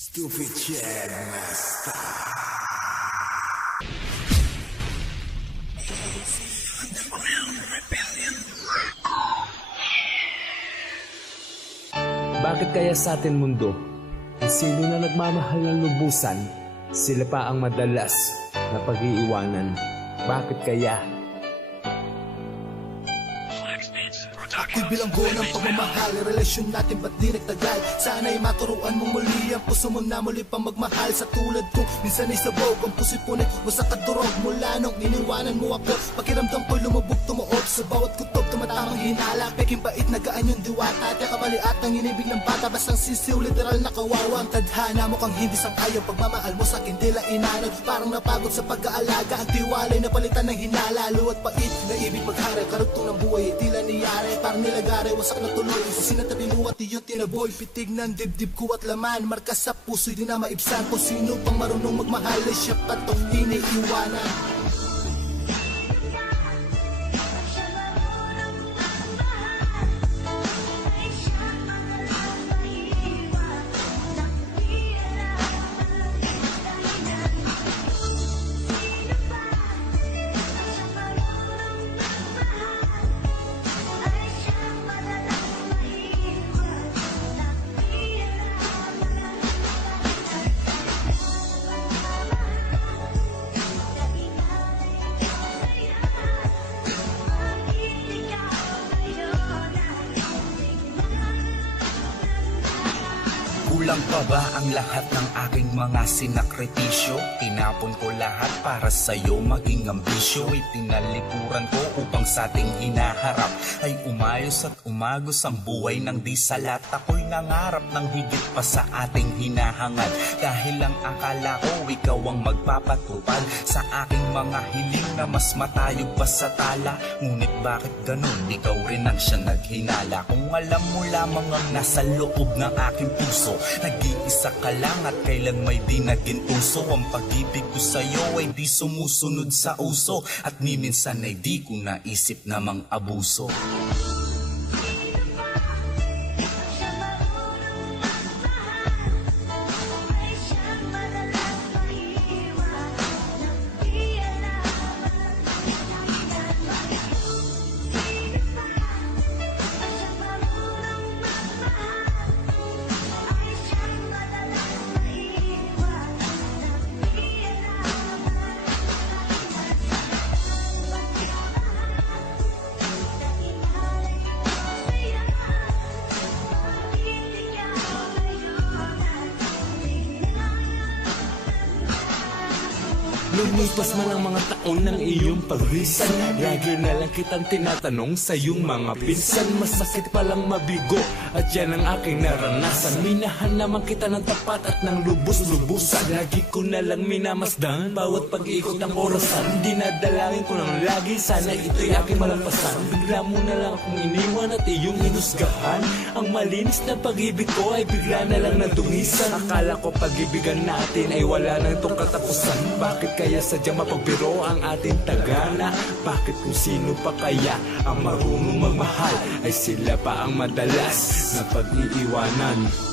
Stupid Jam Master. Bakit kaya sa atin mundo, ang sino na nagmamahal ng lubusan, sila pa ang madalas na pag-iiwanan? Bakit kaya? Ako'y bilanggo ng pagmamahal, relasyon natin ba't di nagtagal? Sana'y maturuan mo muli ang puso mo na muli pang magmahal. Sa tulad ko, minsan ay sabog ang puso'y punit o sa kadurog mula nung iniwanan mo ako. Pakiramdam ko'y lumubog tumuog sa bawat kutob, tumatamang hinala. Peking bait nagaan yung diwata at kamali at ang inibig ng bata. Bastang sisiw, literal na kawawa ang tadhana mo kang hindi sang-ayaw. Pagmamahal mo sa'kin tila inanod, parang napagod sa pag-aalaga. Ang tiwalay na palitan ng hinala, luwat pait na ibig magharay. Karugtong ng buhay, tila niyari, parang nilagari, wasak na tuloy. Sinatabi mo at iyong tinaboy, pitig ng dibdib ko at laman. Marka sa puso'y di na maibsan. Kung sino pang marunong magmahal ay siya patong iniiwanan. Kulang pa ba ang lahat ng aking mga sinakripisyo? Tinapon ko lahat para sa'yo maging ambisyo. Itinalikuran ko upang sa ating hinaharap ay umayos at umagos ang buhay ng di salat. Ako'y nangarap ng higit pa sa ating hinahangad, dahil ang akala ko ikaw ang magpapatupad sa aking mga hiling na mas matayog pa sa tala. Ngunit bakit ganun? Ikaw rin ang siya naghinala. Kung alam mo lamang ang nasa loob ng aking puso, nag-iisa ka lang at kailan may di naging uso. Ang pag-ibig ko sa'yo ay di sumusunod sa uso, at ni minsan ay di ko naisip namang abuso. Lumipas man ang mga taon ng iyong paglisan, lagi na lang kitang tinatanong sa iyong mga pinsan. Masakit palang mabigo at yan ang aking naranasan. Minahan naman kita ng tapat at ng lubos-lubusan. Lagi ko na lang minamasdan bawat pag-ikot ng orasan. Dinadalangin ko lang lagi, sana ito'y aking malampasan. Bigla mo na lang akong iniwan at iyong inusgahan. Ang malinis na pag-ibig ko ay bigla na lang nadungisan. Akala ko pag-ibigan natin ay wala nang itong katapusan. Bakit kaya sadyang mapagbiro ang ating tagana? Bakit kung sino pa kaya ang marunong magmahal ay sila pa ang madalas na pag-iiwanan?